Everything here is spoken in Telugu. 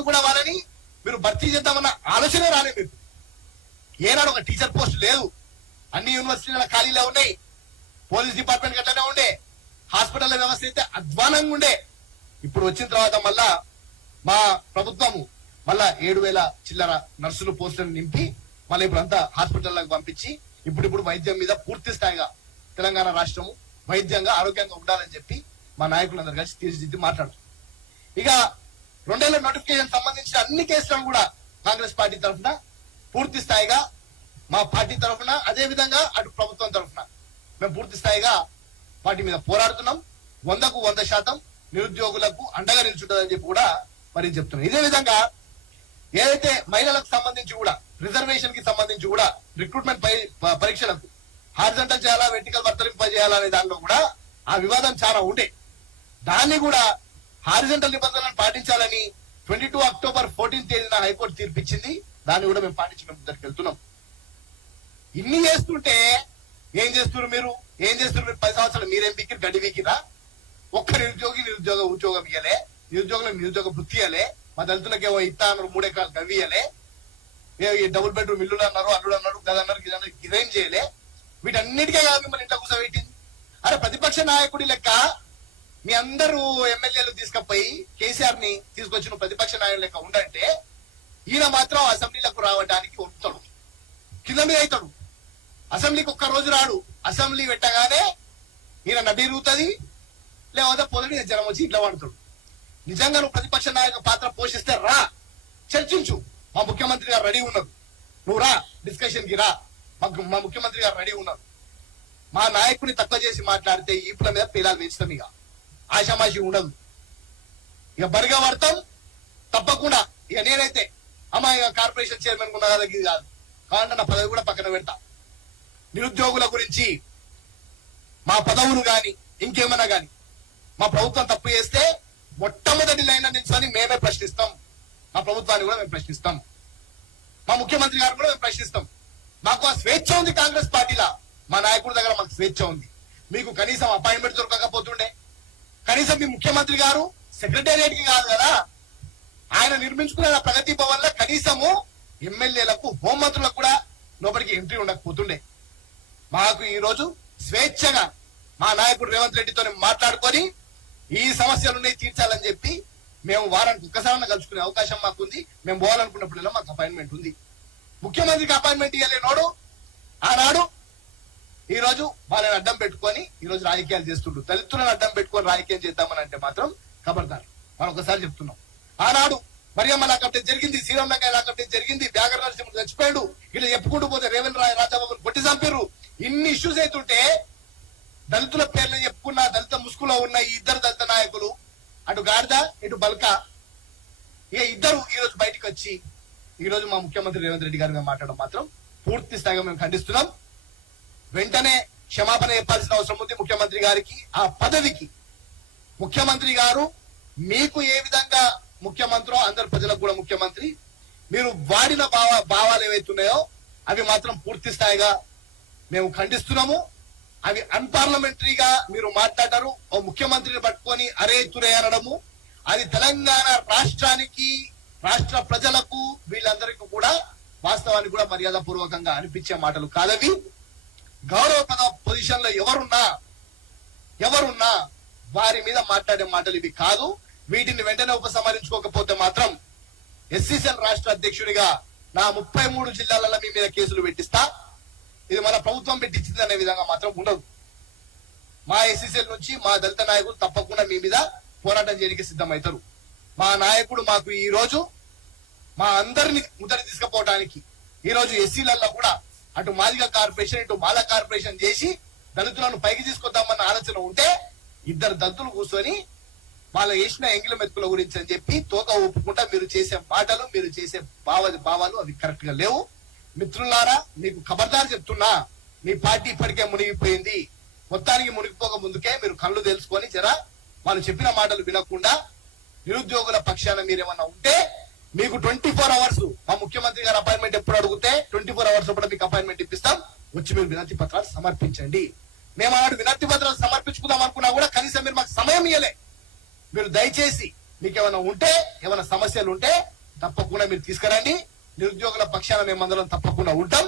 ఏనాడు కూడా వాళ్ళని మీరు భర్తీ చేద్దామన్న ఆలోచనే రాలేదు. మీకు ఏనాడు ఒక టీచర్ పోస్ట్ లేదు. అన్ని యూనివర్సిటీల ఖాళీలో ఉన్నాయి. పోలీస్ డిపార్ట్మెంట్ గట్లనే ఉండే. హాస్పిటల్ వ్యవస్థ అయితే అధ్వానంగా ఉండే. ఇప్పుడు వచ్చిన తర్వాత మళ్ళా మా ప్రభుత్వము మళ్ళా 7,000 చిల్లర నర్సులు పోస్టులను నింపి మళ్ళీ ఇప్పుడు అంతా హాస్పిటల్లకు పంపించి ఇప్పుడు వైద్యం మీద పూర్తి స్థాయిగా తెలంగాణ రాష్ట్రము వైద్యంగా ఆరోగ్యంగా ఉండాలని చెప్పి మా నాయకులందరూ కలిసి తీర్చిదిద్ది మాట్లాడుతున్నారు. ఇక 2 నోటిఫికేషన్ సంబంధించిన అన్ని కేసులను కూడా కాంగ్రెస్ పార్టీ తరఫున పూర్తి స్థాయిగా మా పార్టీ తరఫున అదే విధంగా అటు ప్రభుత్వం తరఫున మేము పూర్తి స్థాయిగా వాటి మీద పోరాడుతున్నాం. 100కు 100% నిరుద్యోగులకు అండగా నిల్చుంటుందని చెప్పి కూడా మరి చెప్తున్నాం. ఇదే విధంగా ఏదైతే మహిళలకు సంబంధించి కూడా రిజర్వేషన్ కి సంబంధించి కూడా రిక్రూట్మెంట్ పరీక్షలకు హారిజంటల్ చేయాలా వెర్టికల్ వర్తలింప చేయాలనే దానిలో కూడా ఆ వివాదం చాలా ఉండే. దాన్ని కూడా హారిజంటల్ నిబంధనలను పాటించాలని 22 అక్టోబర్ 14 తేదీన హైకోర్టు తీర్పిచ్చింది. దాన్ని కూడా మేము పాటించి మేము ముందరికి వెళ్తున్నాం. ఇన్ని చేస్తుంటే ఏం చేస్తున్నారు మీరు? 10 సంవత్సరాలు మీరేం బిక్కిరు? గడ్డి వీకిరా? ఒక్క నిరుద్యోగ ఉద్యోగం ఇయ్యలే, నిరుద్యోగులకు నిరుద్యోగ వృత్తి ఇయ్యలే, మా దళితులకేమో ఇస్తా అన్నారు 3 ఎకరాలు గవ్వియలే, డబుల్ బెడ్రూమ్ ఇల్లులు అన్నారు, అల్లుడు అన్నారు, గదన్నారు, ఇదేం చేయలే. వీటన్నిటికే కాదు మిమ్మల్ని ఇంట్లో కూర్చోబెట్టింది. అరే ప్రతిపక్ష నాయకుడి లెక్క మీ అందరూ ఎమ్మెల్యేలు తీసుకపోయి కేసీఆర్ ని తీసుకొచ్చిన ప్రతిపక్ష నాయకుడి లెక్క ఉండంటే ఈయన మాత్రం అసెంబ్లీలకు రావడానికి వస్తాడు, కింద మీద అవుతాడు. అసెంబ్లీకి ఒక్క రోజు రాడు. అసెంబ్లీ పెట్టగానే ఈయన నడిరుగుతుంది, లేకపోతే పొదడి జనం వచ్చి ఇట్లా వాడుతాడు. నిజంగా నువ్వు ప్రతిపక్ష నాయక పాత్ర పోషిస్తే రా, చర్చించు. మా ముఖ్యమంత్రి గారు రెడీ ఉన్నారు, నువ్వు రా డిస్కషన్ కి రా. మా ముఖ్యమంత్రి గారు రెడీ ఉన్నారు. మా నాయకుడిని తక్కువ చేసి మాట్లాడితే ఈపుల మీద పేలాలు వేస్తాం. ఇక ఆశామాషి ఉండదు. ఇక బరిగా పడతాం తప్పకుండా. ఇక నేనైతే ఇక కార్పొరేషన్ చైర్మన్ ఉన్నా కదా ఇది కాదు కాబట్టి నా పదవి కూడా పక్కన పెడతా. నిరుద్యోగుల గురించి మా పదవులు గాని ఇంకేమన్నా గాని మా ప్రభుత్వం తప్పు చేస్తే మొట్టమొదటి లైన్ నిల్చొని మేమే ప్రశ్నిస్తాం. మా ప్రభుత్వాన్ని కూడా మేము ప్రశ్నిస్తాం. మా ముఖ్యమంత్రి గారు కూడా మేము ప్రశ్నిస్తాం. మాకు ఆ స్వేచ్ఛ ఉంది. కాంగ్రెస్ పార్టీలా మా నాయకుడి దగ్గర మాకు స్వేచ్ఛ ఉంది. మీకు కనీసం అపాయింట్మెంట్ దొరకకపోతుండే, కనీసం మీ ముఖ్యమంత్రి గారు సెక్రటేరియట్ కి కాదు కదా ఆయన నిర్మించుకున్న ప్రగతి భవన్ లో కనీసము ఎమ్మెల్యేలకు హోంమంత్రులకు కూడా లోపలికి ఎంట్రీ ఉండకపోతుండే. మాకు ఈ రోజు స్వేచ్ఛగా మా నాయకుడు రేవంత్ రెడ్డితో మాట్లాడుకొని ఈ సమస్యలున్నాయి తీర్చాలని చెప్పి మేము వారానికి ఒక్కసారి కలుసుకునే అవకాశం మాకుంది. మేము పోవాలనుకున్నప్పుడల్లా మాకు అపాయింట్మెంట్ ఉంది. ముఖ్యమంత్రికి అపాయింట్మెంట్ ఇవ్వలేనోడు ఆనాడు ఈ రోజు వాళ్ళని అడ్డం పెట్టుకొని ఈ రోజు రాజకీయాలు చేస్తుండ్రు. దళితులను అడ్డం పెట్టుకొని రాజకీయం చేద్దామని అంటే మాత్రం ఖబర్దార్. మనం ఒకసారి చెప్తున్నాం. ఆనాడు మరియమ్మ లాకప్టే జరిగింది, శ్రీరామ్ లాకప్టే జరిగింది, వ్యాఘ్ర నరసింహుడు చచ్చిపోయాడు. ఇలా చెప్పుకుంటూ పోతే రేవంత్ రాజాబాబుని కొట్టి చంపారు. ఇన్ని ఇష్యూస్ అవుతుంటే దళితుల పేర్లు చెప్పుకున్న దళిత ముసుగులో ఉన్న ఈ ఇద్దరు దళిత నాయకులు అటు గాడిద ఇటు బల్కా ఇక ఇద్దరు ఈ రోజు బయటకు వచ్చి ఈ రోజు మా ముఖ్యమంత్రి రేవంత్ రెడ్డి గారి మాట్లాడడం మాత్రం పూర్తి స్థాయిగా మేము ఖండిస్తున్నాం. వెంటనే క్షమాపణ చెప్పాల్సిన అవసరం ఉంది ముఖ్యమంత్రి గారికి. ఆ పదవికి ముఖ్యమంత్రి గారు మీకు ఏ విధంగా ముఖ్యమంత్రో అందరు ప్రజలకు కూడా ముఖ్యమంత్రి. మీరు వాడిన భావాలు ఏవైతున్నాయో అవి మాత్రం పూర్తి స్థాయిగా మేము ఖండిస్తున్నాము. అవి అన్పార్లమెంటరీగా మీరు మాట్లాడారు. ఓ ముఖ్యమంత్రిని పట్టుకొని అరే తురే అనడము అది తెలంగాణ రాష్ట్రానికి రాష్ట్ర ప్రజలకు వీళ్ళందరికీ కూడా వాస్తవానికి కూడా మర్యాద పూర్వకంగా అనిపించే మాటలు కాదవి. గౌరవప్రద పొజిషన్ లో ఎవరున్నా వారి మీద మాట్లాడే మాటలు ఇవి కాదు. వీటిని వెంటనే ఉపసంహరించుకోకపోతే మాత్రం ఎస్సీసీఎల్ రాష్ట్ర అధ్యక్షుడిగా నా 33 జిల్లాలలో మీ మీద కేసులు పెట్టిస్తా. ఇది మన ప్రభుత్వం పెట్టించింది అనే విధంగా మాత్రం ఉండదు. మా ఎస్సీసీఎల్ నుంచి మా దళిత నాయకులు తప్పకుండా మీ మీద పోరాటం చేయడానికి సిద్ధమవుతారు. మా నాయకుడు మాకు ఈ రోజు మా అందరిని ముందర తీసుకుపోవడానికి ఈ రోజు ఎస్సీలలో కూడా అటు మాదిగ కార్పొరేషన్ ఇటు మాల కార్పొరేషన్ చేసి దళితులను పైకి తీసుకొద్దామన్న ఆలోచన ఉంటే ఇద్దరు దళితులు కూర్చొని వాళ్ళ వేసిన ఎంగిల మెతుకుల గురించి అని చెప్పి తోక ఒప్పుకుంటా మీరు చేసే మాటలు మీరు చేసే భావాలు అవి కరెక్ట్ గా లేవు. మిత్రులారా మీకు ఖబర్దారు చెప్తున్నా, మీ పార్టీ ఇప్పటికే మునిగిపోయింది. మొత్తానికి మునిగిపోక ముందుకే మీరు కళ్ళు తెలుసుకొని జరా వాళ్ళు చెప్పిన మాటలు వినకుండా నిరుద్యోగుల పక్షాన మీరేమన్నా ఉంటే మీకు 24 అవర్స్ మా ముఖ్యమంత్రి గారు అపాయింట్మెంట్ ఎప్పుడు అడిగితే 24 అవర్స్ కూడా మీకు అపాయింట్మెంట్ ఇప్పిస్తాం. వచ్చి మీరు వినతి పత్రాలు సమర్పించండి. మేము ఆడు వినతి పత్రాలు సమర్పించుకుందాం అనుకున్నా కూడా కనీసం మీరు మాకు సమయం ఇవ్వలే. మీరు దయచేసి మీకు ఏమైనా ఉంటే ఏమైనా సమస్యలు ఉంటే తప్పకుండా మీరు తీసుకురండి. నిరుద్యోగుల పక్షాన మేమందరం తప్పకుండా ఉంటాం.